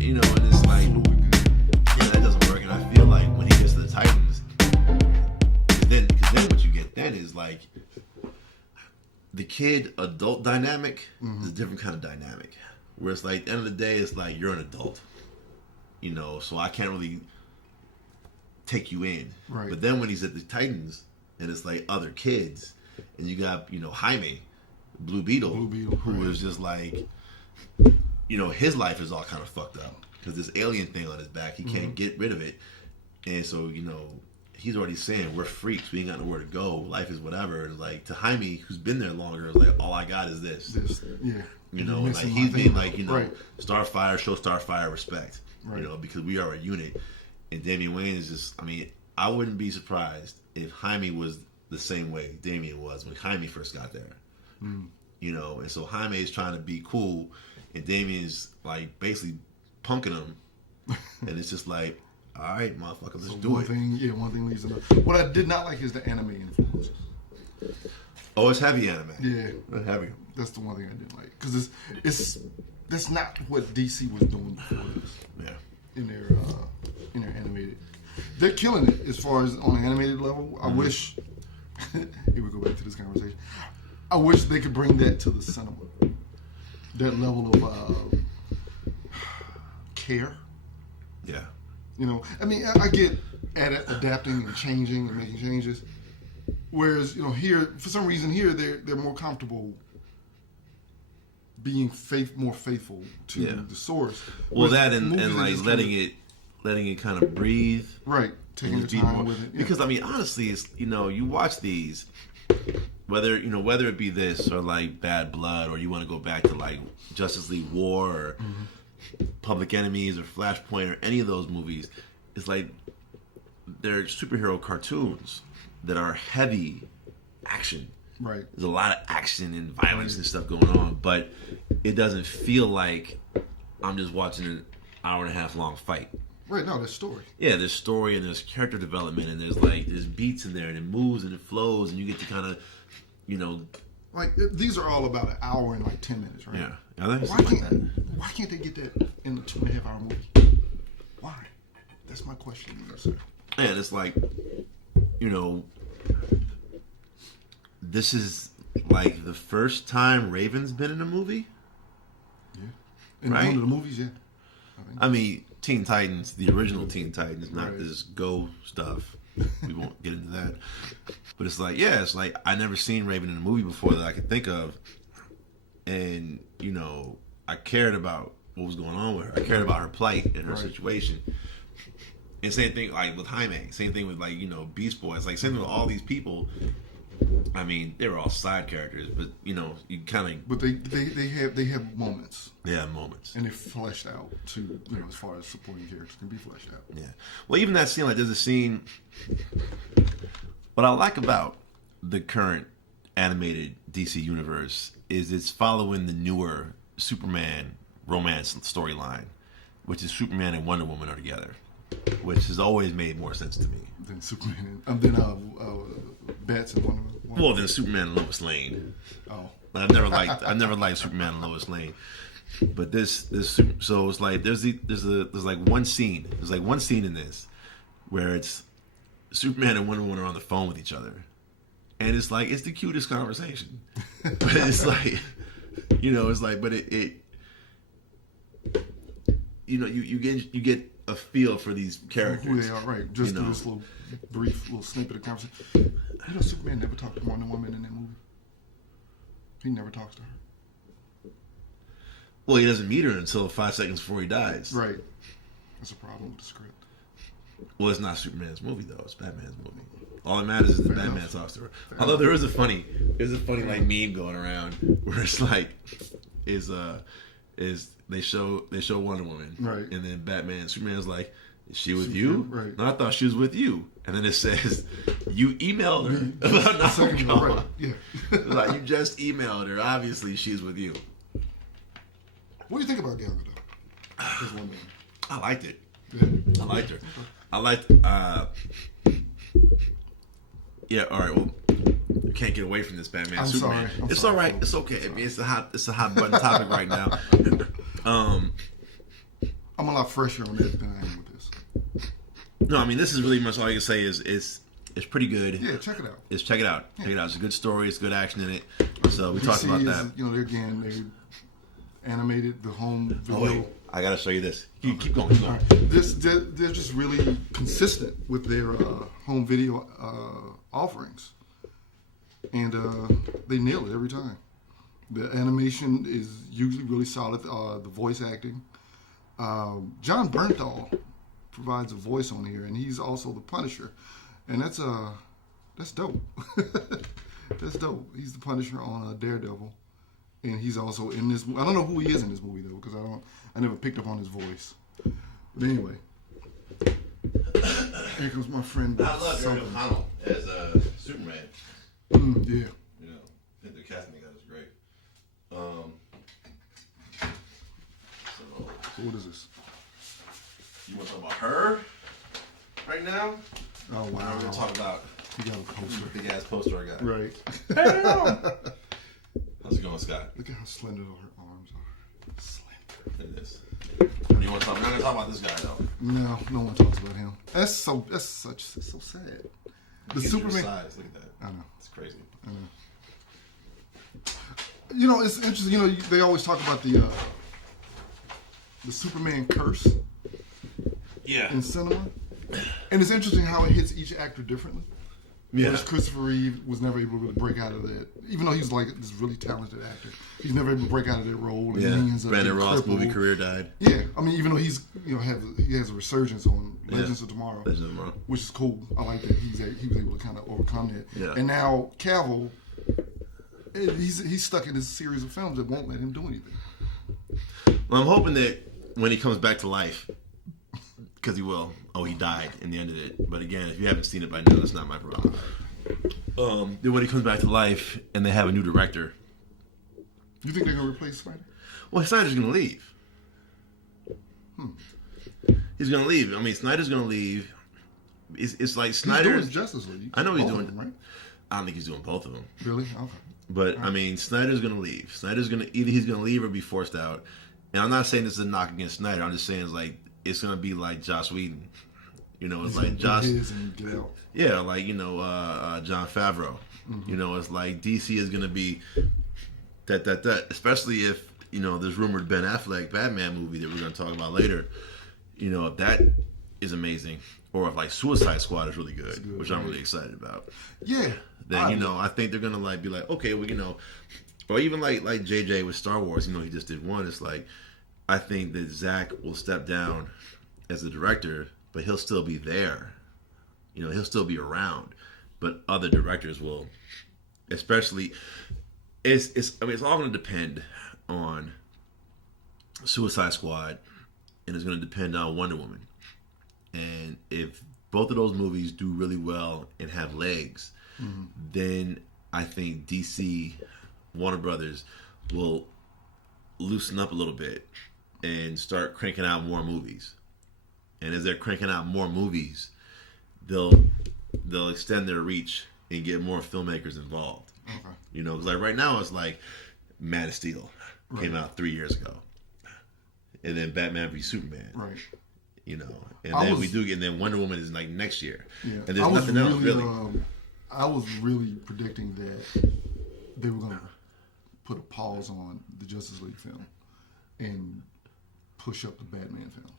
you know, and it's like, that doesn't work. And I feel like when he gets to the Titans, then what you get then is like the kid adult dynamic is a different kind of dynamic. Where it's like, at the end of the day, it's like you're an adult, you know, so I can't really take you in. Right. But then when he's at the Titans, and it's like other kids, and you got, you know, Jaime, Blue Beetle, who is just like, you know, his life is all kind of fucked up because this alien thing on his back, he can't get rid of it, and so, you know, he's already saying we're freaks, we ain't got nowhere to go, life is whatever. And like to Jaime, who's been there longer, is like, all I got is this. You know, like he's being like, you know, Starfire, show Starfire respect, you know, because we are a unit. And Damian Wayne is just, I mean, I wouldn't be surprised if Jaime was the same way Damian was when Jaime first got there. You know, and so Jaime is trying to be cool, and Damian's like basically punking him, and it's just like, all right, motherfucker, let's do it. One thing leads to another. What I did not like is the anime influences. Oh, it's heavy anime. Yeah, it's heavy. That's the one thing I didn't like because that's not what DC was doing before this. Yeah, in their animated, they're killing it as far as on an animated level. I wish. Here we go back to this conversation. I wish they could bring that to the cinema. That level of care. Yeah. You know, I mean, I get at adapting and changing and making changes. Whereas, you know, here, for some reason, here they're more comfortable being more faithful to the source. Well, that and like letting it kind of breathe. Right. Taking your time with it. Yeah. Because I mean, honestly, it's, you know, you watch these, whether it be this or like Bad Blood, or you want to go back to like Justice League War or Public Enemies or Flashpoint or any of those movies, it's like they're superhero cartoons that are heavy action. Right. There's a lot of action and violence and stuff going on, but it doesn't feel like I'm just watching an hour and a half long fight. Right, no, there's story. Yeah, there's story and there's character development and there's beats in there and it moves and it flows and you get to kind of, you know, like these are all about an hour and like 10 minutes, right? Yeah. Why can't they get that in a 2.5 hour movie? Why? That's my question to you, sir. And it's like, you know, this is like the first time Raven's been in a movie. Yeah. In one of the movies, yeah. I mean, Teen Titans, the original Teen Titans, not this Go stuff. We won't get into that. But it's like, it's like I never seen Raven in a movie before that I could think of. And, you know, I cared about what was going on with her. I cared about her plight and her situation. And same thing like with Jaime. Same thing with like, you know, Beast Boy. It's like same thing with all these people. I mean, they were all side characters, but you know, you kind of. But they have moments. Yeah, moments. And they're fleshed out to, you know, as far as supporting characters can be fleshed out. Yeah. Well, even that scene, like there's a scene. What I like about the current animated DC universe is it's following the newer Superman romance storyline, which is Superman and Wonder Woman are together, which has always made more sense to me than Superman. Then Bats and Wonder Woman. Well, then Superman and Lois Lane. Oh, I've never liked Superman and Lois Lane, but this so it's like there's like one scene. There's like one scene in this where it's Superman and Wonder Woman are on the phone with each other, and it's like it's the cutest conversation, but it's like, you know, it's like, but it you know, you get a feel for these characters. Who they are, right? Just through this brief snippet of conversation. You know, Superman never talked to Wonder Woman in that movie. He never talks to her. Well, he doesn't meet her until 5 seconds before he dies. Right. That's a problem with the script. Well, it's not Superman's movie though; it's Batman's movie. All that matters is that Batman talks to her. Although there's a funny like meme going around where it's like they show Wonder Woman, right, and then Superman's like, "Is she with you?" Right. No, I thought she was with you. And then it says, "You emailed her about not coming." Right. Yeah. Like, you just emailed her. Obviously, she's with you. What do you think about Gal Gadot as Wonder Woman? I liked it. Yeah. I liked her. I liked. Yeah. All right. Well, I can't get away from this Batman Superman. Sorry. It's all right. It's okay. I mean, it's a hot button topic right now. I'm gonna lot fresher on that than I am with this. No, I mean, this is really much all I can say is it's pretty good. Yeah, check it out. Check it out. Yeah. Check it out. It's a good story. It's good action in it. So we talked about that. You know, they animated the home video. Oh, wait. I gotta show you this. Keep going. Keep going. Right. They're just really consistent with their home video offerings, and they nail it every time. The animation is usually really solid. The voice acting. John Bernthal provides a voice on here, and he's also the Punisher, and that's dope. That's dope. He's the Punisher on Daredevil, and he's also in this. I don't know who he is in this movie though, because I never picked up on his voice. But anyway, here comes my friend. I love Jerry O'Connell as Superman. Yeah. You know, I think the casting they got is great. So what is this? You want to talk about her right now? Oh wow. We're gonna talk about He got a poster. big ass poster I got. Right. How's it going, Scott? Look at how slender her arms are. Slender. Look at this. What do you want to talk? We're not gonna talk about this guy though. No one talks about him. That's so sad. The Get Superman. your size. Look at that. I know. It's crazy. I know. You know, it's interesting. You know, they always talk about the Superman curse Yeah. in cinema, and it's interesting how it hits each actor differently. Yeah. Whereas Christopher Reeve was never able to really break out of that, even though he's like this really talented actor. He's never able to break out of that role. And Yeah. then he ends up Brandon getting Ross crippled. movie career died. Yeah, I mean, even though he's he has a resurgence on Legends of Tomorrow, Legends of Tomorrow. which is cool. I like that he was able to kind of overcome that. Yeah. And now Cavill, he's stuck in this series of films that won't let him do anything. Well, I'm hoping that when he comes back to life, because he will. Oh, he died in the end of it. But again, if you haven't seen it by now, that's not my problem. Then when he comes back to life and they have a new director, You think they're gonna replace Snyder? well, Snyder's going to leave. He's going to leave. I mean, Snyder's going to leave. It's like Snyder. He's doing Justice League. I know he's Both doing. of them, right? I don't think he's doing both of them. Really? Okay. But I mean, Snyder's going to leave. Snyder's going to either he's going to leave or be forced out. And I'm not saying this is a knock against Snyder. I'm just saying it's going to be like Joss Whedon. You know, it's like Joss. And get out. Yeah, like Jon Favreau. Mm-hmm. You know, it's like DC is going to be that. Especially if there's rumored Ben Affleck Batman movie that we're going to talk about later. You know, if that is amazing, or if like Suicide Squad is really good, which I'm really excited about. Yeah. Then I think they're gonna be like, okay, well, or even like JJ with Star Wars. He just did one. It's like, I think that Zach will step down as the director, but he'll still be there. He'll still be around, but other directors will. Especially, it's all gonna depend on Suicide Squad, and it's gonna depend on Wonder Woman. And if both of those movies do really well and have legs, then I think DC, Warner Brothers, will loosen up a little bit and start cranking out more movies. And as they're cranking out more movies, they'll extend their reach and get more filmmakers involved. Okay. Because like right now it's like Man of Steel came out 3 years ago, and then Batman v Superman. Right. And then Wonder Woman is like next year. Yeah. And there's nothing else really. I was really predicting that they were going to put a pause on the Justice League film and push up the Batman film.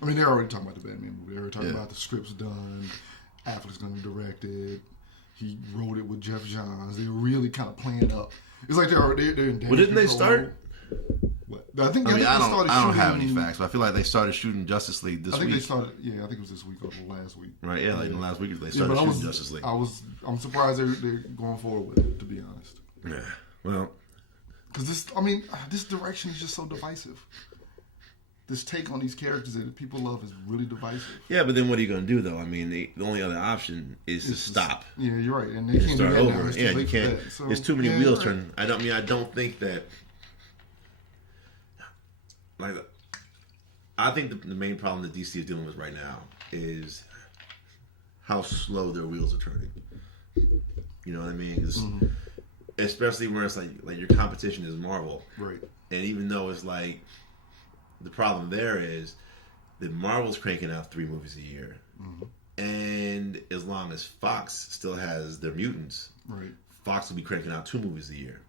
I mean, they're already talking about the Batman movie. They're already talking about the script's done. Affleck's going to direct it. He wrote it with Jeff Johns. They were really kind of playing up. It's like they're in. Well, didn't they start? What? I think. I don't have any facts, but I feel like they started shooting Justice League this week. I think they started. Yeah, I think it was this week or last week. Right. Yeah, like in the last week they started shooting Justice League. I'm surprised they're going forward with it, to be honest. Yeah. Well, because this direction is just so divisive. This take on these characters that people love is really divisive. Yeah, but then what are you going to do, though? I mean, the only other option is to stop. Yeah, you're right, and they can't start do that over. now. Yeah, you can't. There's too many wheels turning. I don't think that. Like, I think the main problem that DC is dealing with right now is how slow their wheels are turning. You know what I mean? 'Cause especially where it's like your competition is Marvel, right? And even though it's like the problem there is that Marvel's cranking out 3 movies a year. And as long as Fox still has their mutants, right, Fox will be cranking out 2 movies a year.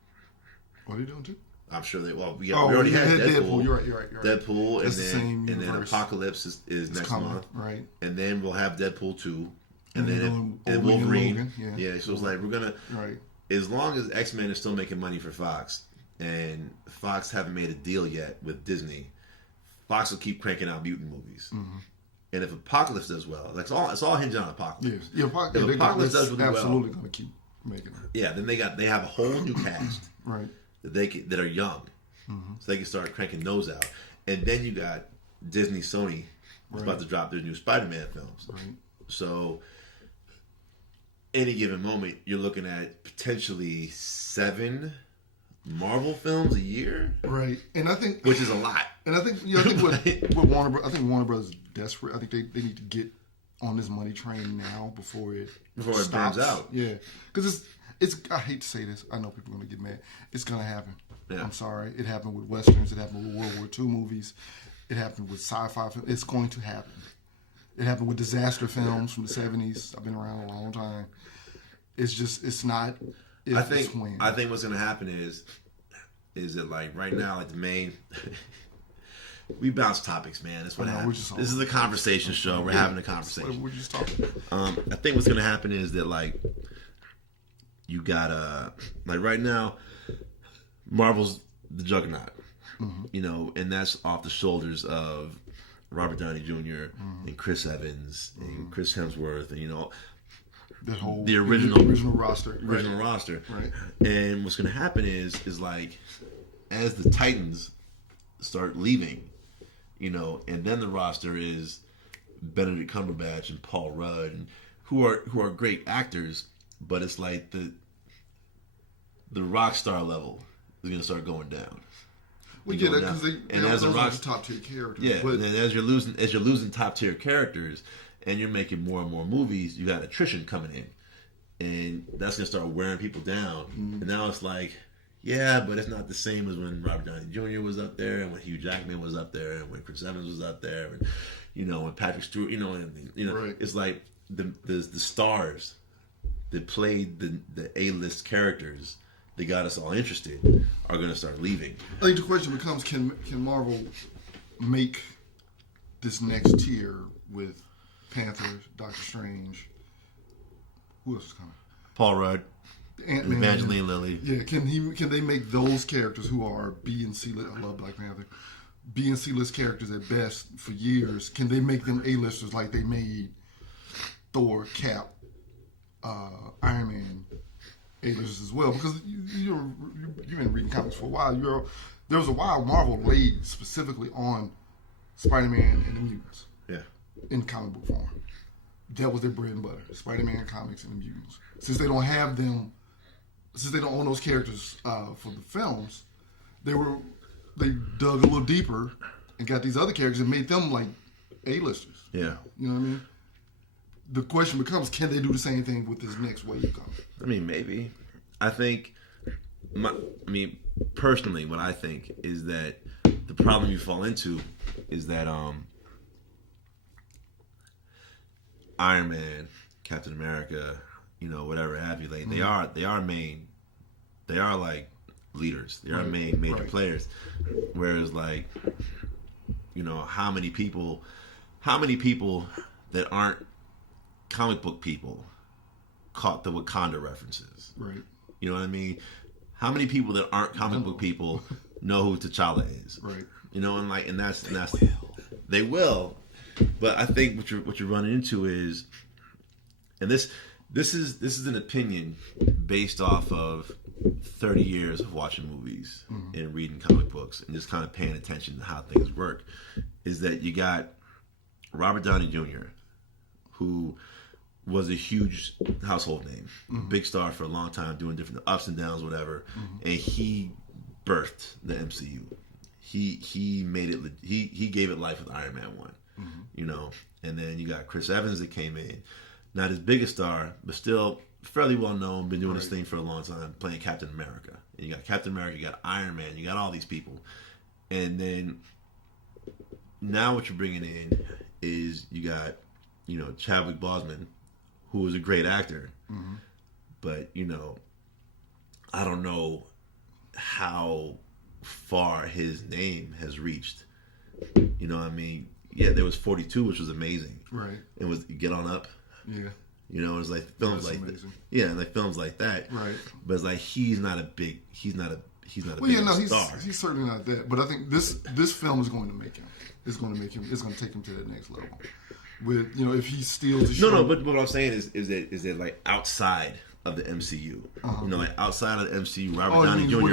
What are they doing too? I'm sure they. Well, we already had Deadpool. You're right. Deadpool, That's and then Apocalypse is next month, right? And then we'll have Deadpool 2, and then Wolverine. And yeah. So it's like we're gonna. Right. As long as X-Men is still making money for Fox, and Fox haven't made a deal yet with Disney, Fox will keep cranking out mutant movies. And if Apocalypse does well, like it's all hinging on Apocalypse. Yes. Yeah, if Apocalypse does really absolutely going to keep making it. Yeah, then they have a whole new cast, right? That are young, so they can start cranking those out. And then you got Disney, Sony, about to drop their new Spider-Man films. Right. So, any given moment, you're looking at potentially 7 Marvel films a year, right? And I think, which is a lot. And I think, with Warner, I think Warner Brothers is desperate. I think they need to get on this money train now before it burns out. Yeah, because it's. I hate to say this. I know people are going to get mad. It's going to happen. Yeah. I'm sorry. It happened with westerns. It happened with World War II movies. It happened with sci-fi films. It's going to happen. It happened with disaster films from the 70s. I've been around a long time. It's just, it's not. I think what's going to happen is that, like, right now, like, the main. We bounce topics, man. That's what happens. This is a conversation show. We're having a conversation. We're just talking. I think what's going to happen is that, like, you got like right now, Marvel's the juggernaut, and that's off the shoulders of Robert Downey Jr. And Chris Evans and Chris Hemsworth, and the original roster, right? And what's going to happen is like, as the Titans start leaving, and then the roster is Benedict Cumberbatch and Paul Rudd, and who are great actors, but it's like the rock star level is going to start going down. Well, yeah, because those top tier characters. Yeah, but and as you're losing top tier characters, and you're making more and more movies, you got attrition coming in, and that's going to start wearing people down. And now it's like, yeah, but it's not the same as when Robert Downey Jr. was up there, and when Hugh Jackman was up there, and when Chris Evans was up there, and when Patrick Stewart, right. It's like the stars that played the A-list characters that got us all interested are going to start leaving. I think the question becomes: Can Marvel make this next tier with Panther, Doctor Strange? Who else is coming? Paul Rudd, Ant-Man, Evangeline Lilly. Yeah, can they make those characters who are B and C list? I love Black Panther. B and C list characters at best for years. Can they make them A-listers like they made Thor, Cap, Iron Man A-listers as well? Because you've been reading comics for a while. There was a while Marvel laid specifically on Spider-Man and the mutants. Yeah. In comic book form. That was their bread and butter. Spider-Man comics and the mutants. Since they don't have them, since they don't own those characters for the films, they dug a little deeper and got these other characters and made them like A-listers. Yeah. You know what I mean? The question becomes, can they do the same thing with this next wave coming? I mean, maybe. I think, personally, what I think is that the problem you fall into is that Iron Man, Captain America, whatever have you, like they are like leaders. They are major players. Whereas, like, how many people that aren't comic book people caught the Wakanda references? Right. You know what I mean? How many people that aren't comic book people know who T'Challa is? Right. And that's they will. But I think what you're running into is, and this is an opinion based off of 30 years of watching movies and reading comic books and just kind of paying attention to how things work, is that you got Robert Downey Jr., who was a huge household name, big star for a long time, doing different ups and downs, whatever, and he birthed the MCU. He made it. He gave it life with Iron Man 1. And then you got Chris Evans that came in, not his biggest star, but still fairly well known, been doing this thing for a long time, playing Captain America. And you got Captain America, you got Iron Man, you got all these people. And then now what you're bringing in is you got, Chadwick Boseman, who is a great actor, but I don't know how far his name has reached. You know what I mean? Yeah, there was 42, which was amazing. Right. It was Get On Up. Yeah. It's like films like that. Yeah, like films like that. Right. But it's like he's not a big star. He's certainly not that. But I think this film is going to make him. It's going to take him to that next level. With if he steals the show. No. But what I'm saying is that like outside of the MCU, like outside of the MCU, Robert Downey Jr.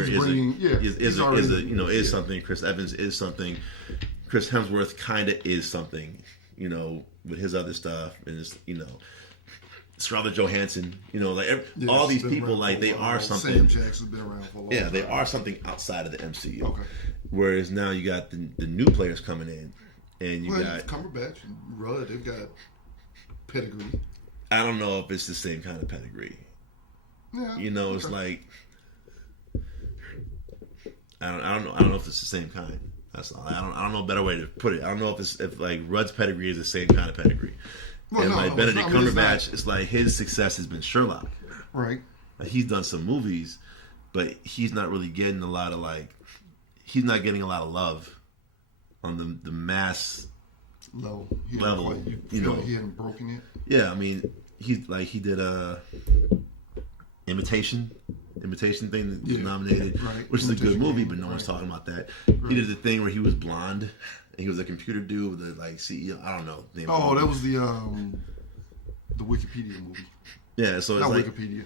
is something. Chris Evans is something. Chris Hemsworth kind of is something. With his other stuff, and it's Scarlett Johansson, all these people, like they are something. Sam Jackson's been around for a long time. Yeah, they are something outside of the MCU. Okay. Whereas now you got the new players coming in, and you got Cumberbatch and Rudd. They've got pedigree. I don't know if it's the same kind of pedigree. Yeah. It's like I don't know if it's the same kind. That's all. I don't know a better way to put it. I don't know if like Rudd's pedigree is the same kind of pedigree. Well, and Benedict Cumberbatch, it's like his success has been Sherlock. Right. Like he's done some movies, but he's not really getting a lot of he's not getting a lot of love on the mass level. He hadn't broken it. Yeah, I mean, he did Imitation thing that was nominated, which is a good movie, but no one's talking about that. Right. He did the thing where he was blonde and he was a computer dude with the CEO. I don't know. That was the Wikipedia movie. Yeah, so it's not like Wikipedia.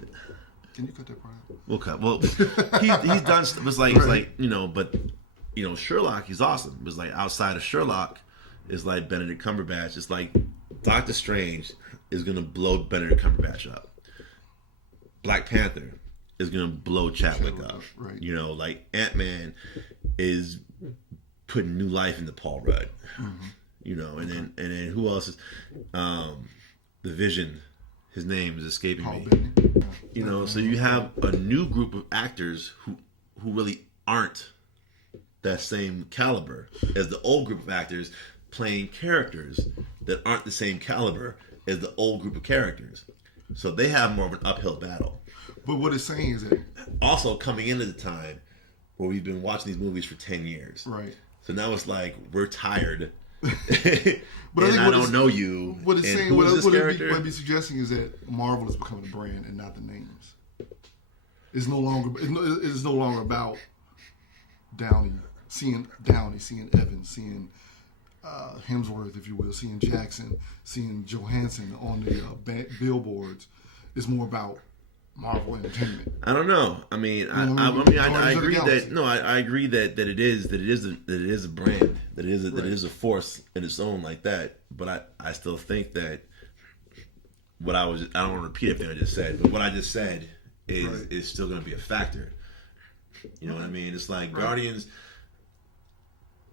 Can you cut that part out? We'll cut. Well, he's done stuff. It's like but Sherlock, he's awesome. It's like outside of Sherlock, is like Benedict Cumberbatch. It's like Doctor Strange is gonna blow Benedict Cumberbatch up. Black Panther is gonna blow Chadwick up. Right. Like Ant-Man is putting new life into Paul Rudd. And then who else is the Vision? His name is escaping me. So you have a new group of actors who really aren't that same caliber as the old group of actors playing characters that aren't the same caliber as the old group of characters. So they have more of an uphill battle. But what it's saying is that also coming into the time where we've been watching these movies for 10 years. Right. So now it's like we're tired. But I don't know you. What it's saying, what it be suggesting is that Marvel is becoming a brand and not the names. It's no longer about Downey, seeing Evans, seeing Hemsworth, if you will, seeing Jackson, seeing Johansson on the billboards. It's more about Marvel Entertainment. I don't know. I mean, I agree that I agree that it is a brand, that it is a force in its own like that. But I still think that I don't want to repeat everything I just said, but what I just said is still going to be a factor. You know what I mean? It's like Guardians.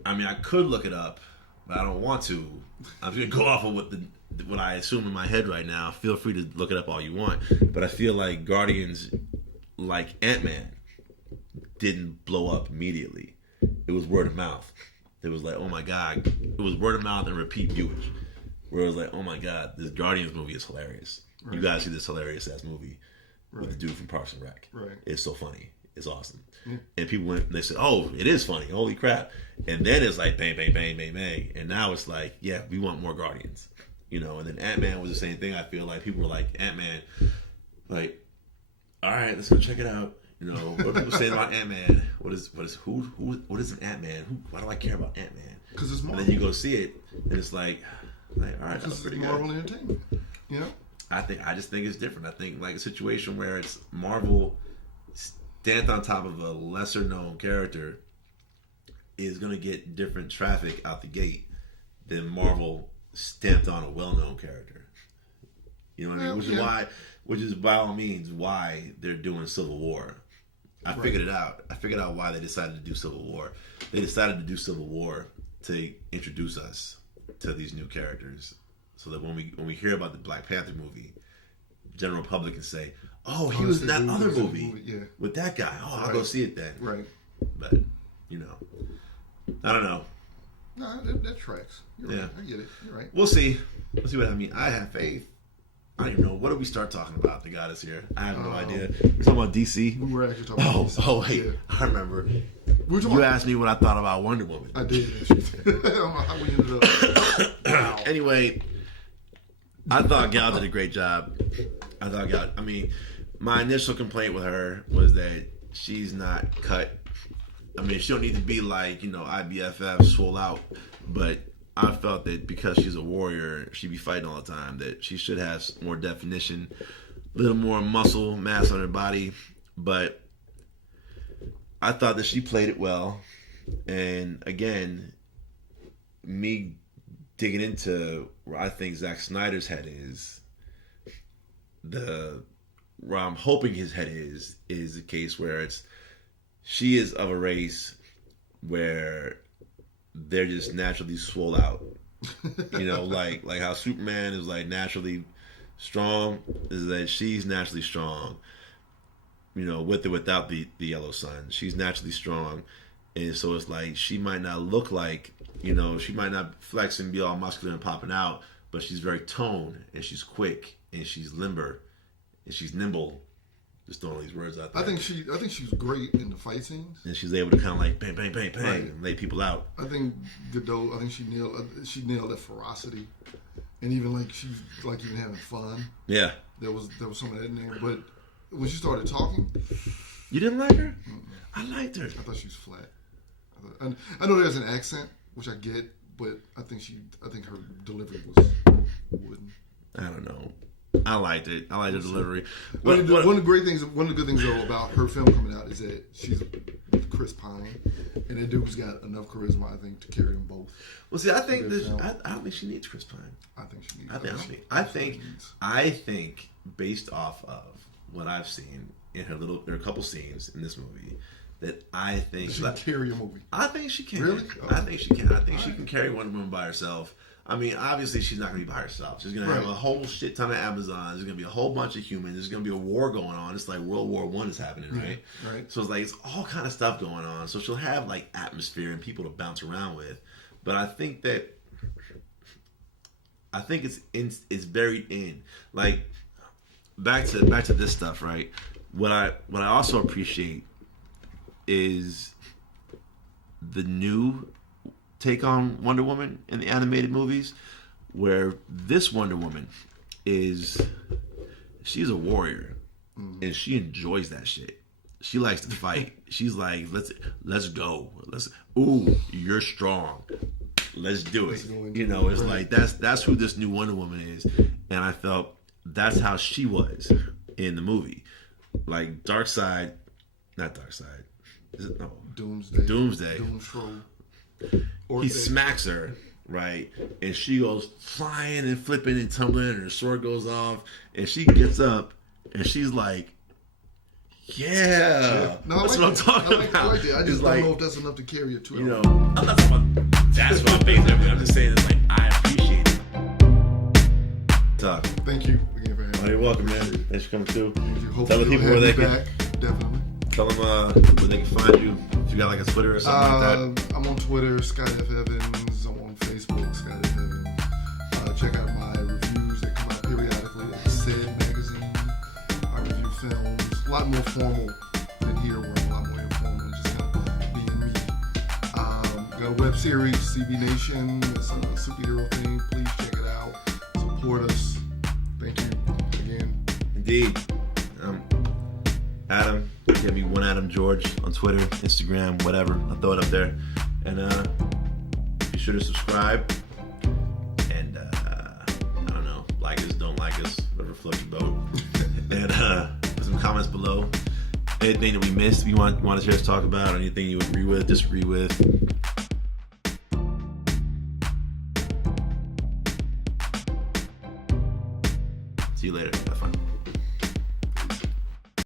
I mean, I could look it up, but I don't want to. I'm going to go off of what I assume in my head right now. Feel free to look it up all you want. But I feel like Guardians, like Ant-Man, didn't blow up immediately. It was word of mouth. It was like, oh my God. It was word of mouth and repeat viewage. Where it was like, oh my God, this Guardians movie is hilarious. Right. You guys see this hilarious ass movie with the dude from Parks and Rec. Right. It's so funny. It's awesome. Yeah. And people went and they said, oh, it is funny. Holy crap. And then it's like bang, bang, bang, bang, bang. And now it's like, yeah, we want more Guardians. And then Ant-Man was the same thing. I feel like people were like, Ant-Man, like, all right, let's go check it out. What people say about Ant-Man? What is an Ant-Man? Why do I care about Ant-Man? Because it's Marvel. And then you go see it, and it's like all right, that's pretty good. Marvel Entertainment. I just think it's different. I think like a situation where it's Marvel stands on top of a lesser known character is going to get different traffic out the gate than Marvel stamped on a well-known character. You know what I mean? Which is by all means why they're doing Civil War. I figured it out. I figured out why they decided to do Civil War. They decided to do Civil War to introduce us to these new characters, so that when we hear about the Black Panther movie, general public can say, "Oh, he was in that other movie with that guy. Oh, I'll go see it then." Right. But I don't know. Nah, that tracks. You're right. I get it. You're right. We'll see. We'll see what I mean. I have faith. I don't even know. What did we start talking about that got us here? I have no idea. We're talking about DC. We were actually talking about DC. Oh, wait. Yeah. I remember. You asked me what I thought about Wonder Woman. I did. I don't know how we ended up. Wow. Anyway, I thought Gal did a great job. My initial complaint with her was that she's not cut. I mean, she don't need to be like, IBFF, swole out. But I felt that because she's a warrior, she'd be fighting all the time, that she should have more definition, a little more muscle mass on her body. But I thought that she played it well. And again, me digging into where I think Zack Snyder's head is, where I'm hoping his head is a case where she is of a race where they're just naturally swole out. Like how Superman is like naturally strong, is that she's naturally strong. With or without the yellow sun, she's naturally strong. And so it's like she might not look like, she might not flex and be all muscular and popping out, but she's very toned and she's quick and she's limber and she's nimble. Just throwing all these words out there. I think she's great in the fight scenes, and she's able to kind of like bang, bang, bang, bang, right, and lay people out. I think Godot. I think she nailed that ferocity, and even like she's like even having fun. Yeah, there was some of that in there, but when she started talking, you didn't like her. I liked her. I thought she was flat. I know there's an accent, which I get, but I think her delivery was wooden. I don't know. I liked it. I liked the delivery. One of the good things though about her film coming out is that she's with Chris Pine, and that dude's got enough charisma, I think, to carry them both. Well, see, I don't think she needs Chris Pine. I think she needs. I think based off of what I've seen in her couple scenes in this movie, that I think she can carry a movie. I think she can. Really? Oh. I think she can. I think she can carry Wonder Woman by herself. I mean, obviously, she's not going to be by herself. She's going to have a whole shit ton of Amazons. There's going to be a whole bunch of humans. There's going to be a war going on. It's like World War I is happening, right? Right. So it's all kind of stuff going on. So she'll have like atmosphere and people to bounce around with. But I think it's buried in, like, back to this stuff, right? What I also appreciate is the new take on Wonder Woman in the animated movies, where this Wonder Woman she's a warrior, and she enjoys that shit. She likes to fight. She's like, let's go. You're strong. Let's do it. It's like that's who this new Wonder Woman is, and I felt that's how she was in the movie. Like Doomsday. Doomsday. He smacks her, right? And she goes flying and flipping and tumbling, and her sword goes off, and she gets up, and she's like, yeah. No, that's what I'm talking about. I just don't know if that's enough to carry it to her. I'm not talking about that's what I'm basing everything. I'm just saying it's like, I appreciate it. Talk. Thank you again for having me. You're welcome, man. Thanks for coming through. Tell the people where they can. Definitely. Tell them where they can find you. If you got like a Twitter or something like that. I'm on Twitter, Scott F. Evans. I'm on Facebook, Scott F. Evans. Check out my reviews that come out periodically at Said Magazine. I review films. A lot more formal than here, where I'm a lot more informal and just kind of being me. Got a web series, CB Nation. It's a superhero thing. Please check it out. Support us. Thank you again. Indeed. Adam, give me one Adam George on Twitter, Instagram, whatever. I'll throw it up there. And be sure to subscribe. And I don't know, like us, don't like us, whatever floats your boat. And put some comments below. Anything that we missed, you want to hear us talk about, or anything you agree with, disagree with. See you later. Have fun.